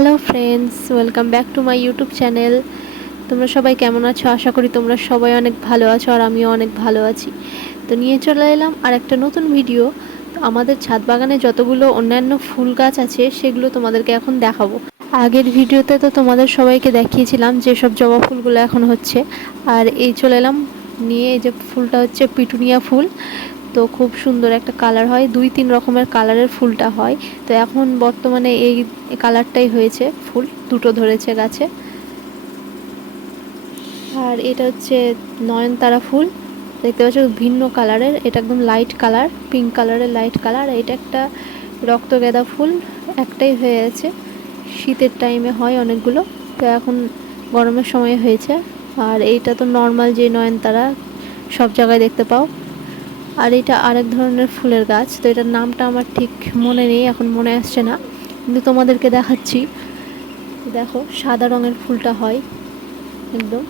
Hello friends, welcome back to my YouTube channel. তোমরা সবাই কেমন আছো? আশা করি তোমরা সবাই অনেক ভালো আছো, আর আমিও অনেক ভালো আছি। তো নিয়ে চলে এলাম আর একটা নতুন ভিডিও। তো আমাদের ছাদ বাগানে যতগুলো অন্যান্য ফুল গাছ আছে সেগুলো তোমাদেরকে এখন দেখাবো। আগের ভিডিওতে তো তোমাদের সবাইকে দেখিয়েছিলাম যেসব জবা ফুলগুলো এখন হচ্ছে, আর এই চলে এলাম নিয়ে। এই যে ফুলটা হচ্ছে পিটুনিয়া ফুল। তো খুব সুন্দর একটা কালার হয়, 2-3 রকমের কালারের ফুলটা হয়। তো এখন বর্তমানে এই কালারটাই হয়েছে, ফুল দুটো ধরেছে গাছে। আর এটা হচ্ছে নয়নতারা ফুল, দেখতে পাচ্ছ ভিন্ন কালারের। এটা একদম লাইট কালার, পিঙ্ক কালারের লাইট কালার। এটা একটা রক্তগেঁদা ফুল, একটাই হয়ে আছে। শীতের টাইমে হয় অনেকগুলো, তো এখন গরমের সময় হয়েছে। আর এইটা তো নর্মাল যে নয়নতারা সব জায়গায় দেখতে পাও। আর এটা আরেক ধরনের ফুলের গাছ, তো এটার নামটা আমার ঠিক মনে নেই, এখন মনে আসছে না, কিন্তু তোমাদেরকে দেখাচ্ছি। দেখো সাদা রঙের ফুলটা হয় একদম,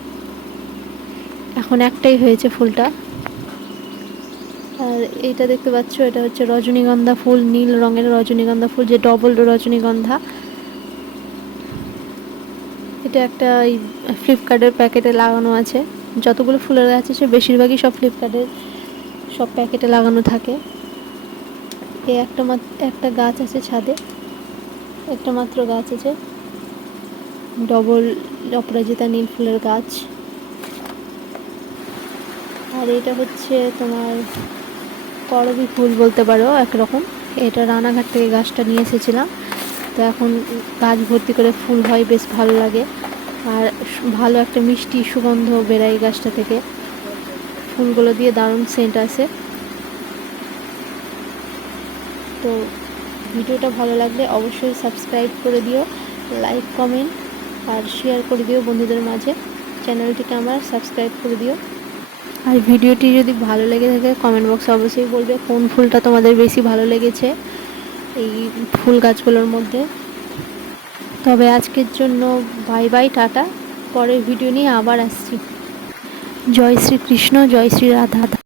এখন একটাই হয়েছে ফুলটা। আর এইটা দেখতে পাচ্ছ, এটা হচ্ছে রজনীগন্ধা ফুল, নীল রঙের রজনীগন্ধা ফুল, যে ডবল রজনীগন্ধা। এটা একটা ফ্লিপকার্টের প্যাকেটে লাগানো আছে। যতগুলো ফুলের গাছ আছে বেশিরভাগই সব ফ্লিপকার্টের সব প্যাকেটে লাগানো থাকে। এই একটা গাছ আছে ছাদে, একটা মাত্র গাছ আছে, ডবল অপরাজিতা নীল ফুলের গাছ। আর এটা হচ্ছে তোমার করবী ফুল বলতে পারো একরকম। এটা রানাঘাট থেকে গাছটা নিয়ে এসেছিলাম। তো এখন গাছ ভর্তি করে ফুল হয়, বেশ ভালো লাগে। আর ভালো একটা মিষ্টি সুগন্ধ বেরায় গাছটা থেকে, ফুলগুলো দিয়ে দারুণ সেন্ট আসে। তো ভিডিওটা ভালো লাগলে অবশ্যই সাবস্ক্রাইব করে দিও, লাইক কমেন্ট আর শেয়ার করে দিও বন্ধুদের মাঝে। চ্যানেলটিকে আমার সাবস্ক্রাইব করে দিও। আর ভিডিওটি যদি ভালো লেগে থাকে কমেন্ট বক্সে অবশ্যই বলবে কোন ফুলটা তোমাদের বেশি ভালো লেগেছে এই ফুল গাছগুলোর মধ্যে। তবে আজকের জন্য বাই বাই, টাটা। পরের ভিডিও নিয়ে আবার আসছি। জয় শ্রীকৃষ্ণ, জয় শ্রী রাধা।